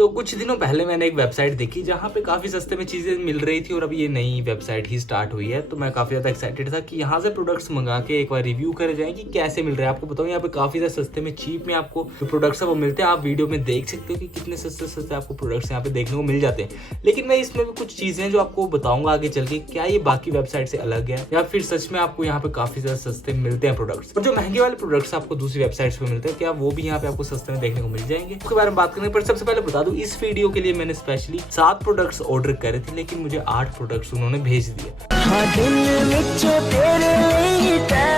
तो कुछ दिनों पहले मैंने एक वेबसाइट देखी जहाँ पे काफ़ी सस्ते में चीज़ें मिल रही थी और अब ये नई वेबसाइट ही स्टार्ट हुई है। तो मैं काफ़ी ज़्यादा एक्साइटेड था कि यहाँ से प्रोडक्ट्स मंगा के एक बार रिव्यू करे जाएं कि कैसे मिल रहे हैं। आपको बताऊँ यहाँ पे काफ़ी ज़्यादा सस्ते में चीप में आपको जो प्रोडक्ट्स है वो मिलते हैं। आप वीडियो में देख सकते हो कि कितने सस्ते सस्ते आपको प्रोडक्ट्स यहाँ पे देखने को मिल जाते हैं। लेकिन मैं इसमें भी कुछ चीज़ें जो आपको बताऊंगा आगे चल के, क्या ये बाकी वेबसाइट से अलग है या फिर सच में आपको यहाँ पे काफ़ी ज़्यादा सस्ते मिलते हैं प्रोडक्ट्स। और जो महंगे वाले प्रोडक्ट्स आपको दूसरी वेबसाइट्स पे मिलते हैं, क्या वो भी यहाँ पे आपको सस्ते में देखने को मिल जाएंगे, उसके बारे में बात करने पर सबसे पहले बता दूं, इस वीडियो के लिए मैंने स्पेशली 7 प्रोडक्ट्स ऑर्डर करे थे, लेकिन मुझे 8 प्रोडक्ट्स उन्होंने भेज दिए।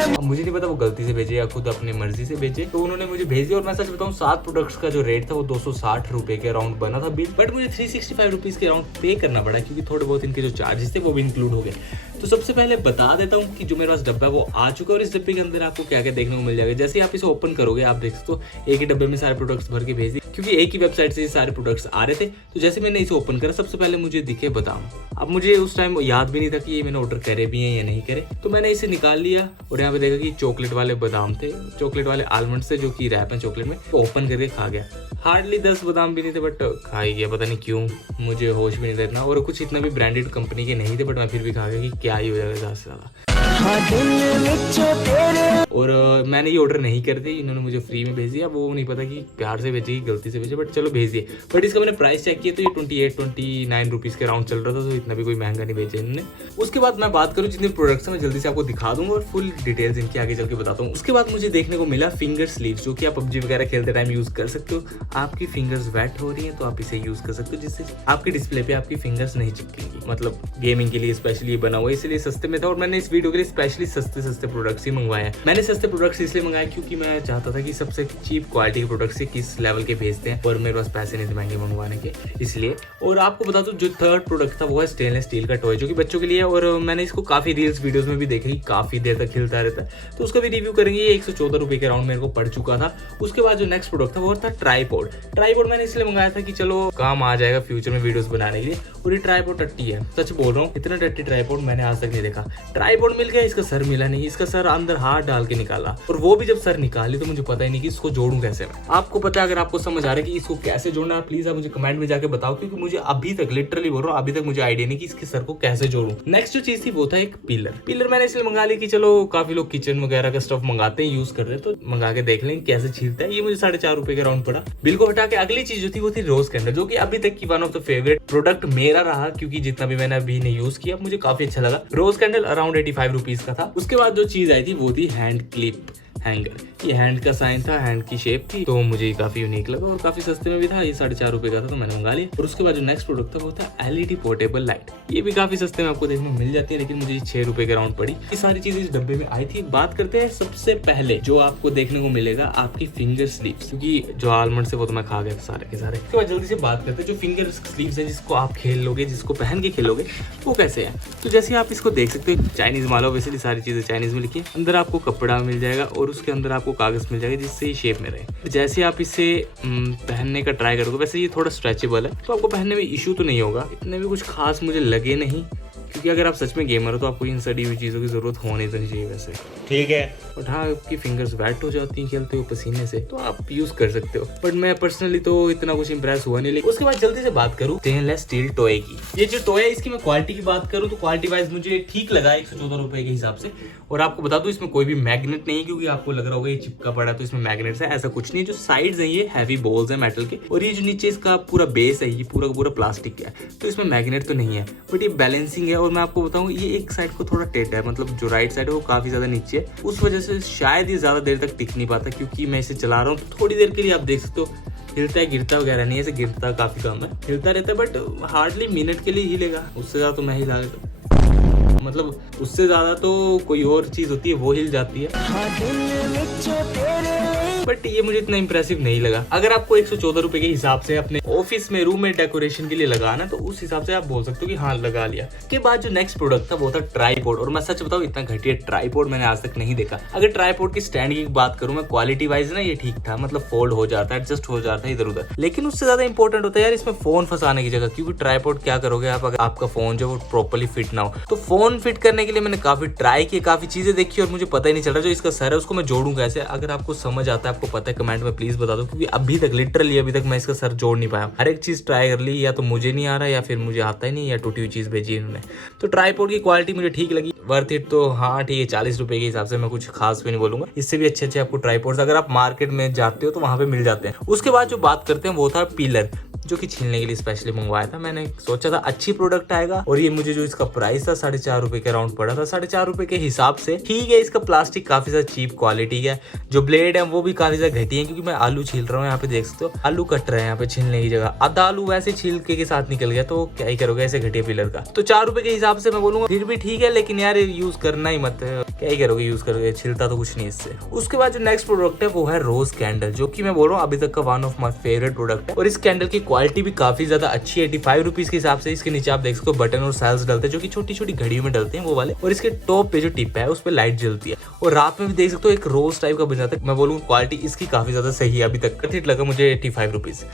अब मुझे नहीं पता वो गलती से भेजे या खुद अपनी मर्जी से भेजे, तो उन्होंने मुझे भेज दिया। और मैं सच बताऊं 7 प्रोडक्ट्स का जो रेट था वो 260 रुपए के अराउंड बना था बिल, बट मुझे 365 रुपीज के अराउंड पे करना पड़ा क्योंकि थोड़े बहुत इनके जो चार्जेस थे वो भी इंक्लूड हो गए। तो सबसे पहले बता देता हूँ कि जो मेरे पास डब्बा है वो आ चुका है और इस डब्बे के अंदर आपको क्या क्या देखने को मिल जाएगा। जैसे आप इसे ओपन करोगे आप देख सकते हो एक ही डब्बे में सारे प्रोडक्ट्स भर के भेज दिए, क्योंकि एक ही वेबसाइट से ये सारे प्रोडक्ट्स आ रहे थे। तो जैसे मैंने इसे ओपन करा, सबसे पहले मुझे दिखे बादाम। अब मुझे उस टाइम याद भी नहीं था कि ये मैंने ऑर्डर करे भी हैं या नहीं करे, तो मैंने इसे निकाल लिया और यहाँ पे देखा कि चॉकलेट वाले बादाम थे, चॉकलेट वाले आलमंड्स थे जो कि रैप है चॉकलेट में। तो ओपन करके खा गया। हार्डली 10 बादाम भी नहीं थे बट खा ही गया, पता नहीं क्यों, मुझे होश भी नहीं था इतना। और कुछ इतना भी ब्रांडेड कंपनी के नहीं थे बट मैं फिर भी खा गया कि क्या ही हो जाएगा ज़्यादा से ज़्यादा। और मैंने ये ऑर्डर नहीं कर दिया, इन्होंने मुझे फ्री में भेज दिया। वो नहीं पता कि प्यार से भेजी गलती से भेजे, बट चलो भेज दिए। बट इसका मैंने प्राइस चेक किया तो ये 28-29 रुपीज़ के अराउंड चल रहा था, तो इतना भी कोई महंगा नहीं भेजा इन्होंने। उसके बाद मैं बात करूँ जितने प्रोडक्ट्स हैं मैं जल्दी से आपको दिखा दूंगा और फुल डिटेल्स इनकी आगे चल के बताता हूँ। उसके बाद मुझे देखने को मिला फिंगर स्लीव्स, जो कि आप पबजी वगैरह खेलते टाइम यूज़ कर सकते हो। आपकी फिंगर्स वेट हो रही है तो आप इसे यूज़ कर सकते हो, जिससे आपके डिस्प्ले पे आपकी फिंगर्स नहीं चिपकेंगी। मतलब गेमिंग के लिए स्पेशली बना हुआ है, इसलिए सस्ते में था। और मैंने इस वीडियो के लिए स्पेशली सस्ते प्रोडक्ट्स ही मंगवाए हैं। मैंने सस्ते प्रोडक्ट्स इसलिए मंगाए क्योंकि मैं चाहता था कि सबसे चीप क्वालिटी के प्रोडक्ट्स से किस लेवल के भेजते हैं, और मेरे पास पैसे नहीं थे महंगे मंगवाने के, इसलिए। और आपको बता दूं जो थर्ड प्रोडक्ट था वो है स्टेनलेस स्टील का टॉय, जो कि बच्चों के लिए है। और मैंने इसको काफी रील्स वीडियोस में भी देखा कि काफी देर तक खिलता रहता है, तो उसका भी रिव्यू करेंगे। ये 114 रुपए के अराउंड मेरे को पड़ चुका था। उसके बाद जो नेक्स्ट प्रोडक्ट था वो था ट्राइपॉड। ट्राइपॉड मैंने इसलिए मंगाया था कि चलो काम आ जाएगा फ्यूचर में वीडियोस बनाने के लिए। और ये ट्राइपॉड टट्टी है, सच बोल रहा हूँ, इतना टट्टी ट्राइपॉड मैंने आज तक नहीं देखा। ट्राइपॉड मिल गया, इसका सर मिला नहीं, इसका सर अंदर हाथ डाल के निकाला, और वो भी जब सर निकाली तो मुझे पता ही नहीं कि इसको जोड़ूं कैसे मैं। आपको पता है, अगर आपको समझ आ रहा है कि इसको कैसे जोड़ना है प्लीज आप मुझे कमेंट में जाके बताओ, क्योंकि मुझे अभी तक लिटरली बोल रहा हूँ अभी तक मुझे आइडिया नहीं कि इसके सर को कैसे जोड़ूं। नेक्स्ट जो चीज थी वो था एक पिलर मैंने इसलिए मंगा ली कि चलो काफी लोग किचन वगैरह का स्टफ मंगाते हैं, यूज कर रहे हैं, तो मंगा के देख लें कैसे छीलता है। ये मुझे 4.5 रुपए के अराउंड पड़ा। बिल को हटा के अगली चीज जो थी वो थी रोज कैंडल, जो कि अभी तक की one of the favourite product मेरा रहा, क्योंकि जितना भी मैंने अभी नहीं यूज किया मुझे काफी अच्छा लगा। रोज कैंडल अराउंड 85 रुपीज का था। उसके बाद जो चीज आई थी वो थी हैंड क्लिप हैंगर। ये हैंड का साइन था, हैंड की शेप थी, तो मुझे काफी यूनिक लगा और काफी सस्ते में भी था। ये 4.5 रुपए का था तो मैंने मंगा लिया। और उसके बाद जो नेक्स्ट प्रोडक्ट था वो था एलईडी पोर्टेबल लाइट। ये भी काफी सस्ते में आपको देखने को मिल जाती है, लेकिन मुझे 6 रुपए के अराउंड पड़ी। ये सारी चीजें इस डब्बे में आई थी। बात करते हैं सबसे पहले जो आपको देखने को मिलेगा आपकी फिंगर स्लीव्स, क्योंकि जो आलमंड से वो तो मैं खा गया सारे के सारे। उसके बाद जल्दी से बात करते हैं जो फिंगर स्लीव्स है, जिसको आप खेल लोगे, जिसको पहन के खेलोगे, वो कैसे है। तो जैसे आप इसको देख सकते हो, चाइनीज माल बेसिकली सारी चीजें चाइनीज में लिखी है। अंदर आपको कपड़ा मिल जाएगा और उसके अंदर आपको कागज मिल जाएगा जिससे ये शेप में रहे। जैसे आप इसे पहनने का ट्राई करोगे, वैसे ये थोड़ा स्ट्रेचेबल है तो आपको पहनने में इशू तो नहीं होगा। इतने भी कुछ खास मुझे लगे नहीं, क्योंकि अगर आप सच में गेमर हो तो आपको इन सड़ी हुई चीज़ों की जरूरत होनी तो नहीं चाहिए वैसे, ठीक है। बट हाँ, आपकी फिंगर्स वेट हो जाती हैं खेलते हो पसीने से, तो आप यूज कर सकते हो। बट मैं पर्सनली तो इतना कुछ इंप्रेस हुआ नहीं। लेकिन उसके बाद जल्दी से बात करूँ स्टेनलेस स्टील टॉय की। ये जो टॉय है इसकी मैं क्वालिटी की बात करूँ तो क्वालिटी वाइज मुझे ठीक लगा 114 रुपए के हिसाब से। और आपको बता दूं इसमें कोई भी मैग्नेट नहीं है, क्योंकि आपको लग रहा होगा ये चिपका पड़ा तो इसमें मैग्नेट्स है, ऐसा कुछ नहीं है। जो साइड्स हैं ये हैवी बॉल्स है मेटल के, और ये जो नीचे इसका पूरा बेस है ये पूरा पूरा प्लास्टिक का है, तो इसमें मैग्नेट तो नहीं है, बट ये बैलेंसिंग है। और मैं आपको बताऊं ये एक साइड को थोड़ा टेढ़ा है, मतलब जो राइट साइड है वो काफी ज्यादा नीचे है, उस वजह से शायद ये ज्यादा देर तक टिक नहीं पाता। क्योंकि मैं इसे चला रहा हूँ तो थोड़ी देर के लिए आप देख सकते हो हिलता है, गिरता वगैरह नहीं है, ऐसे गिरता काफी कम है, हिलता रहता है, बट हार्डली मिनट के लिए हिलेगा। उससे ज्यादा तो मैं हिला देता, मतलब उससे ज्यादा तो कोई और चीज होती है वो हिल जाती है, बट ये मुझे इतना इंप्रेसिव नहीं लगा। अगर आपको 114 रुपए के हिसाब से अपने ऑफिस में रूम में डेकोरेशन के लिए लगाना तो उस हिसाब से आप बोल सकते हो कि हाँ लगा लिया। के बाद जो नेक्स्ट प्रोडक्ट था वो था ट्राइपॉड। और मैं सच बताऊं इतना घटिया ट्राइपॉड मैंने आज तक नहीं देखा। अगर ट्राइपॉड की स्टैंड की बात करूं मैं, क्वालिटी वाइज ना ये ठीक था, मतलब फोल्ड हो जाता है, एडजस्ट हो जाता है इधर उधर, लेकिन उससे ज्यादा इंपॉर्टेंट होता है यार इसमें फोन फंसाने की जगह। क्योंकि ट्राइपॉड क्या करोगे आप, अगर आपका फोन जो वो प्रॉपर्ली फिट ना हो, तो फोन फिट करने के लिए मैंने काफी ट्राई किया, काफी चीजें देखी और मुझे पता ही नहीं चल रहा जो इसका सर है उसको मैं जोड़ूं कैसे। अगर आपको समझ आता है आपको पता है कमेंट में प्लीज बता दो, क्योंकि अभी तक लिटरली अभी तक मैं इसका सर जोड़ नहीं पाया। हर एक चीज ट्राई कर ली, या तो मुझे नहीं आ रहा या फिर मुझे आता ही नहीं, या टूटी हुई चीज भेजी इन्होंने। तो ट्राईपॉड की क्वालिटी मुझे ठीक लगी, वर्थ इट तो हाँ ठीक है, 40 रुपए के हिसाब से मैं कुछ खास भी नहीं बोलूंगा। इससे भी अच्छे आपको ट्राईपॉड्स अगर आप मार्केट में जाते हो तो वहां पे मिल जाते हैं। उसके बाद जो बात करते हैं वो था पिलर, जो कि छीलने के लिए स्पेशली मंगवाया था। मैंने सोचा था अच्छी प्रोडक्ट आएगा, और ये मुझे जो इसका प्राइस था 4.5 रुपए के अराउंड पड़ा था। 4.5 रुपए के हिसाब से ठीक है। इसका प्लास्टिक काफी ज्यादा चीप क्वालिटी है, जो ब्लेड है वो भी काफी ज्यादा घटी है, क्योंकि मैं आलू छील रहा हूँ, यहाँ पे देख सकते हो आलू कट रहे हैं यहाँ पे छीलने की जगह। आधा आलू वैसे छीलके के साथ निकल गया, तो क्या ही करोगे ऐसे घटिया पिलर का। तो 4 रुपए के हिसाब से मैं बोलूंगा फिर भी ठीक है, लेकिन यार यूज करना ही मत है, क्या ही करोगे यूज करोगे, छिलता तो कुछ नहीं इससे। उसके बाद जो नेक्स्ट प्रोडक्ट है वो है रोज कैंडल, जो कि मैं बोल रहा हूँ अभी तक का one of my favourite product है। और इस कैंडल की क्वालिटी भी काफी ज्यादा अच्छी है। 85 रुपीज के हिसाब से इसके नीचे आप देख सकते हो बटन और सेल्स डलते हैं, जो कि छोटी छोटी घड़ियों में डलते हैं वो वाले। और इसके टॉप पे जो टिप है उस पर लाइट जलती है, और रात में भी देख सकते हो एक रोज टाइप का बन जाता है। मैं बोलूंगा क्वालिटी इसकी काफी ज्यादा सही है, अभी तक ठीक लगा मुझे 85 रुपीज।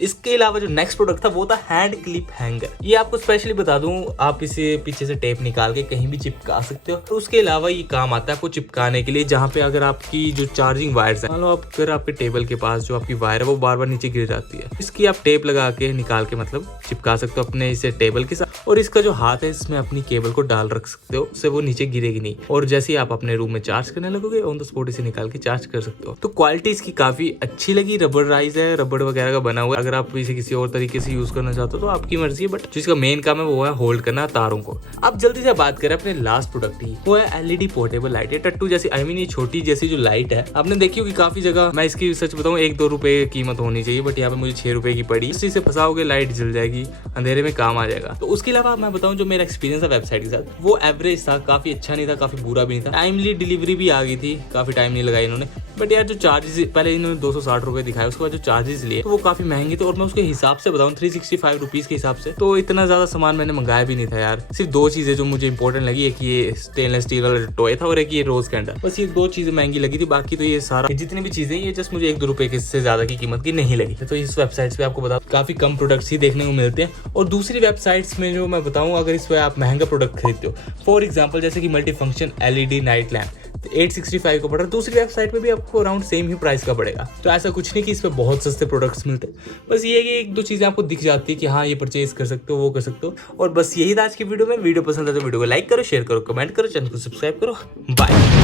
इसके अलावा जो नेक्स्ट प्रोडक्ट था वो था हैंड क्लिप हैंगर। ये आपको स्पेशली बता दूं, आप इसे पीछे से टेप निकाल के कहीं भी चिपका सकते हो। तो उसके अलावा ये काम आता है आपको चिपकाने के लिए, जहाँ पे अगर आपकी जो चार्जिंग वायर्स है, मान लो आप अगर आपके टेबल के पास जो आपकी वायर है वो बार बार नीचे गिर जाती है, इसकी आप टेप लगा के निकाल के मतलब चिपका सकते हो अपने इसे टेबल के साथ। और इसका जो हाथ है इसमें अपनी केबल को डाल रख सकते हो, उससे वो नीचे गिरेगी नहीं। और जैसे ही आप अपने रूम में चार्ज करने लगोगे ऑन द स्पॉट इसे निकाल के चार्ज कर सकते हो। तो क्वालिटी इसकी काफी अच्छी लगी। रबराइज है, रबड़ वगैरह का बना हुआ है। अगर आप इसे किसी और तरीके से यूज करना चाहते हो तो आपकी मर्जी है, बट जिसका मेन काम है वो है होल्ड करना तारों को। अब जल्दी से बात करें अपने लास्ट प्रोडक्ट की, वो है एलईडी पोर्टेबल लाइट। ये टट्टू जैसी ये छोटी जैसी जो लाइट है आपने देखी होगी काफी जगह। मैं इसकी सच बताऊं 1-2 रुपए कीमत होनी चाहिए, बट यहाँ पे मुझे 6 रुपए की पड़ी। इसी से फंसाओगे लाइट जल जाएगी, अंधेरे में काम आ जाएगा। तो उसके अलावा मैं बताऊं जो मेरा एक्सपीरियंस है वेबसाइट के साथ, वो एवरेज था, काफी अच्छा नहीं था, काफी बुरा भी नहीं था। टाइमली डिलीवरी भी आ गई थी, काफी टाइम नहीं लगाई इन्होंने। बट यार जो चार्जेस पहले इन्होंने 260 रुपए दिखाया, उसके बाद जो चार्जेस लिए तो वो काफी महंगे थे। और मैं उसके हिसाब से बताऊं 365 रुपीज के हिसाब से तो इतना ज्यादा सामान मैंने मंगाया भी नहीं था यार। सिर्फ 2 चीजें जो मुझे इंपॉर्टेंट लगी, एक ये स्टेनलेस स्टील वाला टॉय था और एक ये रोज कैंडल, बस ये 2 चीजें महंगी लगी थी। बाकी तो ये सारा जितनी भी चीजें ये जस्ट मुझे 1-2 रुपए से ज्यादा की कीमत की नहीं लगी। तो इस वेबसाइट पे आपको बता काफी कम प्रोडक्ट्स ही देखने को मिलते हैं। और दूसरी वेबसाइट्स में जो मैं बताऊं, अगर इस पर आप महंगा प्रोडक्ट खरीदते हो, फॉर एग्जाम्पल जैसे कि multi function LED night lamp 865 का पड़ रहा है, दूसरी वेबसाइट पे भी आपको अराउंड सेम ही प्राइस का पड़ेगा। तो ऐसा कुछ नहीं कि इस पे बहुत सस्ते प्रोडक्ट्स मिलते हैं, बस ये है कि 1-2 चीजें आपको दिख जाती है कि हाँ ये परचेज कर सकते हो, वो कर सकते हो। और बस यही था आज की वीडियो में। वीडियो पसंद है तो वीडियो को लाइक करो, शेयर करो, कमेंट करो, चैनल को सब्सक्राइब करो। बाय।